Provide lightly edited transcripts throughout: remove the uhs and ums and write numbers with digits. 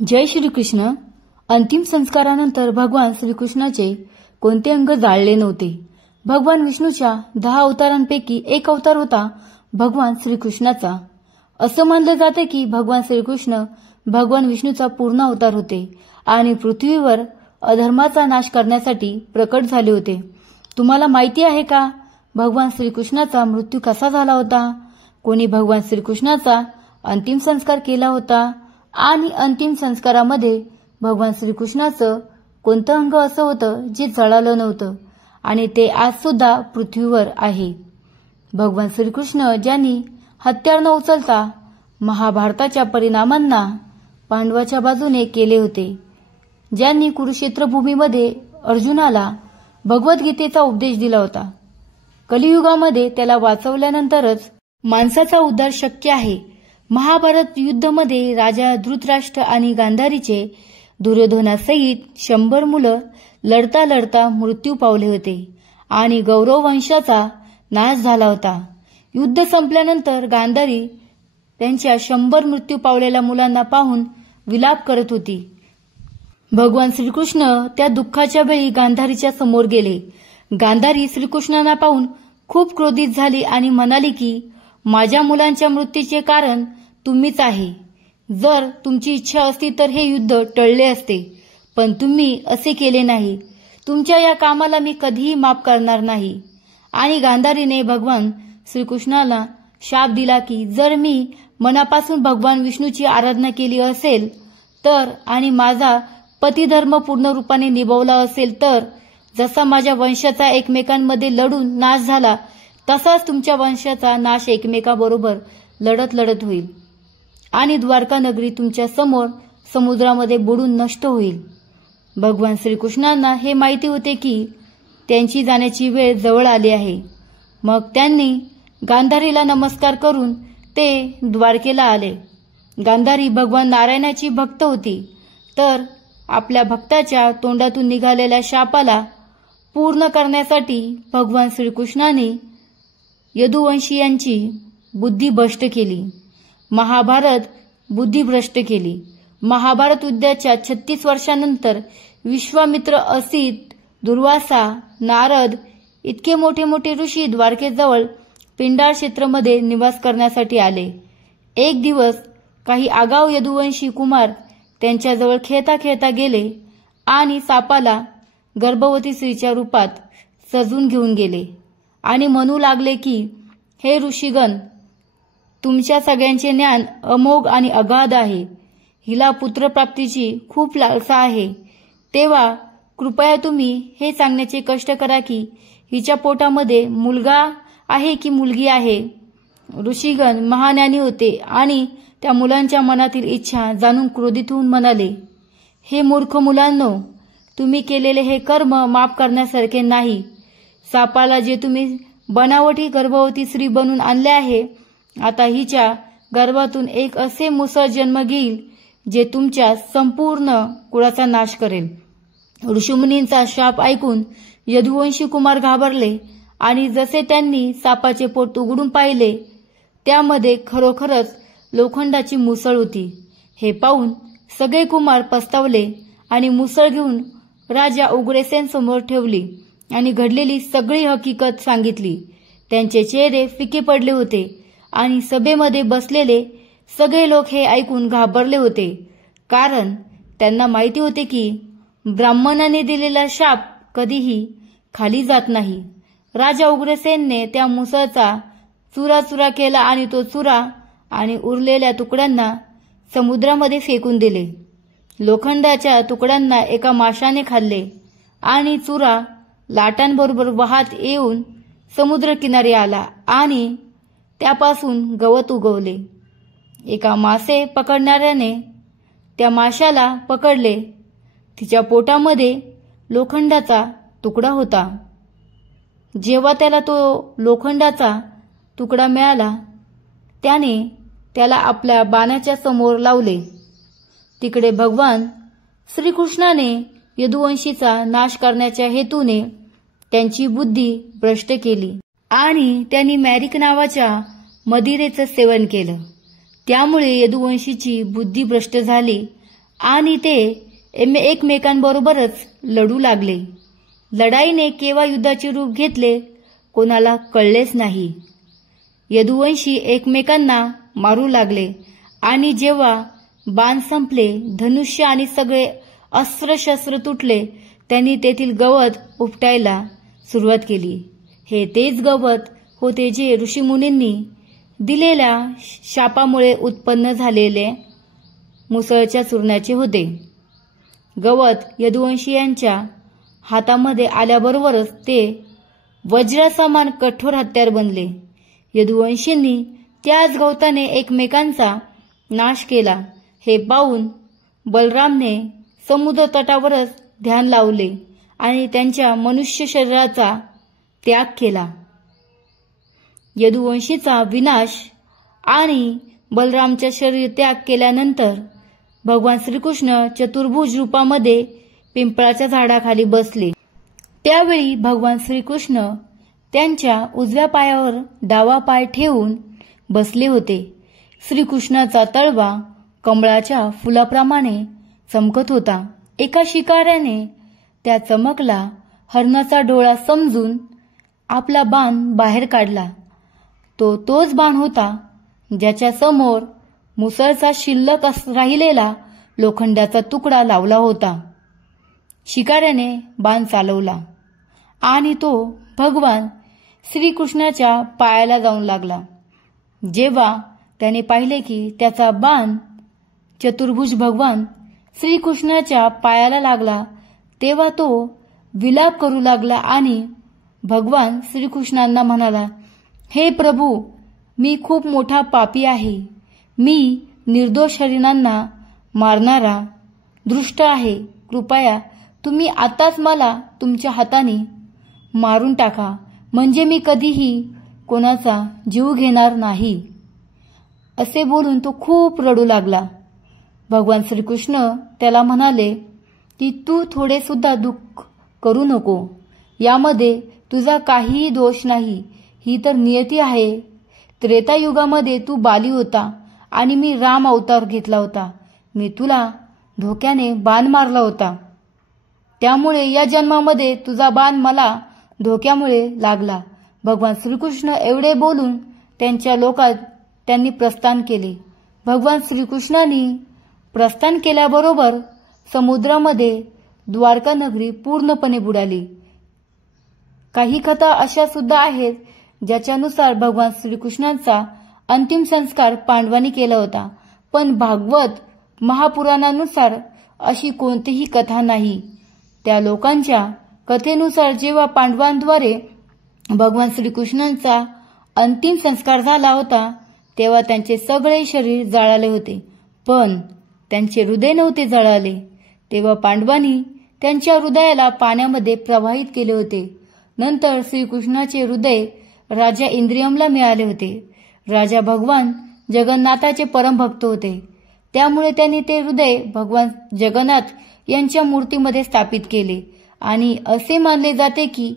जय श्रीकृष्ण। अंतिम संस्कारानंतर भगवान श्रीकृष्णाचे कोणते अंग जाळले नव्हते। भगवान विष्णूच्या 10 अवतारांपैकी एक अवतार होता भगवान श्रीकृष्णाचा। असं मानलं जाते की भगवान श्रीकृष्ण भगवान विष्णूचा पूर्ण अवतार होते आणि पृथ्वीवर अधर्माचा नाश करण्यासाठी प्रकट झाले होते। तुम्हाला माहिती आहे का भगवान श्रीकृष्णाचा मृत्यू कसा झाला होता? कोणी भगवान श्रीकृष्णाचा अंतिम संस्कार केला होता आणि अंतिम संस्कारामध्ये भगवान श्रीकृष्णाचं कोणतं अंग असं होतं जे जळालं नव्हतं आणि ते आज सुद्धा पृथ्वीवर आहे? भगवान श्रीकृष्ण ज्यांनी हत्यार न उचलता महाभारताच्या परिणामांना पांडवाच्या बाजूने केले होते, ज्यांनी कुरुक्षेत्र भूमीमध्ये अर्जुनाला भगवद्गीतेचा उपदेश दिला होता। कलियुगामध्ये त्याला वाचवल्यानंतरच माणसाचा उद्धार शक्य आहे। महाभारत युद्धामध्ये राजा धृतराष्ट्र आणि गांधारीचे दुर्योधनासहित 100 मुलं लढता लढता मृत्यू पावले होते आणि गौरव वंशाचा नाश झाला होता। युद्ध संपल्यानंतर गांधारी त्यांच्या 100 मृत्यू पावलेल्या मुलांना पाहून विलाप करत होती। भगवान श्रीकृष्ण त्या दुःखाच्या वेळी गांधारीच्या समोर गेले। गांधारी श्रीकृष्णांना पाहून खूप क्रोधित झाली आणि म्हणाली की माझ्या मुलांच्या मृत्यूचे कारण तुम्हीच आहे। जर तुमची इच्छा असती तर हे युद्ध टळले असते, पण तुम्ही असे केले नाही। तुमच्या या कामाला मी कधीही माफ करणार नाही। आणि गांधारीने भगवान श्रीकृष्णाला शाप दिला की जर मी मनापासून भगवान विष्णूची आराधना केली असेल तर आणि माझा पतिधर्म पूर्ण रूपाने निभावला असेल तर जसा माझ्या वंशाचा एकमेकांमध्ये लढून नाश झाला तसाच तुमच्या वंशाचा नाश एकमेकांबरोबर लढत लढत होईल आणि द्वारका नगरी तुमच्या समोर समुद्रामध्ये बुडून नष्ट होईल। भगवान श्रीकृष्णांना हे माहिती होते की त्यांची जाण्याची वेळ जवळ आली आहे। मग त्यांनी गांधारीला नमस्कार करून ते द्वारकेला आले। गांधारी भगवान नारायणाची भक्त होती, तर आपल्या भक्ताच्या तोंडातून निघालेल्या शापाला पूर्ण करण्यासाठी भगवान श्रीकृष्णाने यदुवंशीयांची बुद्धी भ्रष्ट केली। महाभारत बुद्धिभ्रष्ट केली। महाभारत युद्धाच्या 36 वर्षांनंतर विश्वामित्र, असित, दुर्वासा, नारद इतके मोठे मोठे ऋषी द्वारकेजवळ पिंडाळ क्षेत्रामध्ये निवास करण्यासाठी आले। एक दिवस काही आगाऊ यदुवंशी कुमार त्यांच्याजवळ खेळता खेळता गेले आणि सापाला गर्भवती स्त्रीच्या रूपात सजून घेऊन गेले आणि म्हणू लागले की हे ऋषीगण, तुमच्या सगळ्यांचे ज्ञान अमोघ आणि अगाध आहे। हिला पुत्रप्राप्तीची खूप लालसा आहे, तेव्हा कृपया तुम्ही हे सांगण्याचे कष्ट करा की हिच्या पोटामध्ये मुलगा आहे की मुलगी आहे। ऋषीगण महाज्ञानी होते आणि त्या मुलांच्या मनातील इच्छा जाणून क्रोधित होऊन म्हणाले, हे मूर्ख मुलांनो, तुम्ही केलेले हे कर्म माफ करण्यासारखे नाही। सापाला जे तुम्ही बनावटी गर्भवती स्त्री बनून आणले आहे, आता हिच्या गर्भातून एक असे मुसळ जन्म घेईल जे तुमच्या संपूर्ण कुळाचा नाश करेल। ऋषीमुनींचा शाप ऐकून यदुवंशी कुमार घाबरले आणि जसे त्यांनी सापाचे पोट उघडून पाहिले त्यामध्ये खरोखरच लोखंडाची मुसळ होती। हे पाहून सगळे कुमार पस्तावले आणि मुसळ घेऊन राजा उग्रसेन समोर ठेवली आणि घडलेली सगळी हकीकत सांगितली। त्यांचे चेहरे फिके पडले होते आणि सभेमध्ये बसलेले सगळे लोक हे ऐकून घाबरले होते, कारण त्यांना माहिती होते की ब्राह्मणाने दिलेला शाप कधीही खाली जात नाही। राजा उग्रसेनने त्या मुसळचा चुराचुरा केला आणि तो चुरा आणि उरलेल्या तुकड्यांना समुद्रामध्ये फेकून दिले। लोखंडाच्या तुकड्यांना एका माशाने खाल्ले आणि चुरा लाटांबरोबर वाहत येऊन समुद्रकिनारी आला आणि त्यापासून गवत उगवले। एका मासे पकडणाऱ्याने त्या माशाला पकडले। तिच्या पोटामध्ये लोखंडाचा तुकडा होता। जेव्हा त्याला तो लोखंडाचा तुकडा मिळाला त्याने त्याला आपल्या बाणाच्या समोर लावले। तिकडे भगवान श्रीकृष्णाने यदुवंशीचा नाश करण्याच्या हेतूने त्यांची बुद्धी भ्रष्ट केली आणि त्यांनी मॅरिक नावाच्या मदिरेचं सेवन केलं। त्यामुळे यदुवंशीची बुद्धी भ्रष्ट झाली आणि ते एकमेकांबरोबरच लढू लागले. लढाईने केव्हा युद्धाचे रूप घेतले कोणाला कळलेच नाही. यदुवंशी एकमेकांना मारू लागले आणि जेव्हा बाण संपले, धनुष्य आणि सगळे अस्त्रशस्त्र तुटले, त्यांनी तेथील गवत उपटायला सुरुवात केली. हे तेच गवत होते जे ऋषीमुनींनी दिलेल्या शापामुळे उत्पन्न झालेले मुसळच्या चूर्णाचे होते. गवत यदुवंशीयांच्या हातामध्ये आल्याबरोबरच ते वज्रासमान कठोर हत्यार बनले. यदुवंशींनी त्याच गवताने एकमेकांचा नाश केला. हे पाहून बलरामने समुद्र तटावरच ध्यान लावले आणि त्यांच्या मनुष्य शरीराचा त्याग केला. यदुवंशीचा विनाश आणि बलरामचा शरीर त्याग केल्यानंतर भगवान श्रीकृष्ण चतुर्भुज रूपामध्ये पिंपळाच्या झाडाखाली बसले. त्यावेळी भगवान श्रीकृष्ण त्यांच्या उजव्या पायावर डावा पाय ठेवून बसले होते. श्रीकृष्णाचा तळवा कमळाच्या फुलाप्रमाणे चमकत होता. एका शिकाऱ्याने त्या चमकला हरणाचा डोळा समजून आपला बाण बाहेर काढला. तोच बाण होता ज्याच्या समोर मुसळचा शिल्लक राहिलेला लोखंडाचा तुकडा लावला होता. शिकाऱ्याने बाण चालवला आणि तो भगवान श्रीकृष्णाच्या पायाला जाऊन लागला. जेव्हा त्याने पाहिले की त्याचा बाण चतुर्भुज भगवान श्रीकृष्णाच्या पायाला लागला, तेव्हा तो विलाप करू लागला आणि भगवान श्रीकृष्णांना म्हणाला, हे प्रभू, मी खूप मोठा पापी आहे. मी निर्दोष हरिणांना मारणारा दुष्ट आहे. कृपया तुम्ही आताच मला तुमच्या हाताने मारून टाका, म्हणजे मी कधीही कोणाचा जीव घेणार नाही. असे बोलून तो खूप रडू लागला. भगवान श्रीकृष्ण त्याला म्हणाले की तू थोडे सुद्धा दुःख करू नको. यामध्ये तुझा काहीही दोष नाही. ही तर नियती आहे. त्रेतायुगामध्ये तू बाली होता आणि मी राम अवतार घेतला होता. मी तुला धोक्याने बाण मारला होता. त्यामुळे या जन्मामध्ये तुझा बाण मला धोक्यामुळे लागला. भगवान श्रीकृष्ण एवढे बोलून त्यांच्या लोकात त्यांनी प्रस्थान केले. भगवान श्रीकृष्णांनी प्रस्थान केल्याबरोबर समुद्रामध्ये द्वारका नगरी पूर्णपणे बुडाली. काही कथा अशा सुद्धा आहेत ज्याच्यानुसार भगवान श्रीकृष्णांचा अंतिम संस्कार पांडवांनी केला होता, पण भागवत महापुराणानुसार अशी कोणतीही कथा नाही. त्या लोकांच्या कथेनुसार जेव्हा पांडवांद्वारे भगवान श्रीकृष्णांचा अंतिम संस्कार झाला होता, तेव्हा त्यांचे सगळे शरीर जळाले होते, पण त्यांचे हृदय नव्हते जळाले. तेव्हा पांडवांनी त्यांच्या हृदयाला पाण्यामध्ये प्रवाहित केले होते. नंतर श्रीकृष्णाचे हृदय राजा इंद्रियमला मिळाले होते. राजा भगवान जगन्नाथाचे परमभक्त होते, त्यामुळे त्यांनी ते हृदय भगवान जगन्नाथ यांच्या मूर्तीमध्ये स्थापित केले आणि असे मानले जाते की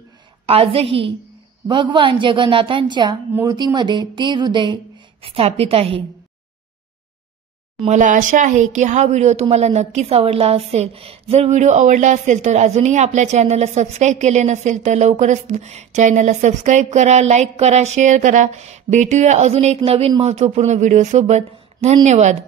आजही भगवान जगन्नाथांच्या मूर्तीमध्ये ते हृदय स्थापित आहे. मला आशा आहे की हा व्हिडिओ तुम्हाला नक्कीच आवडला असेल. जर व्हिडिओ आवडला असेल तर अजूनही आपल्या चॅनलला सबस्क्राईब केले नसेल तर लवकरच चॅनलला सबस्क्राईब करा, लाईक करा, शेअर करा. भेटूया अजून एक नवीन महत्त्वपूर्ण व्हिडिओ सोबत. धन्यवाद.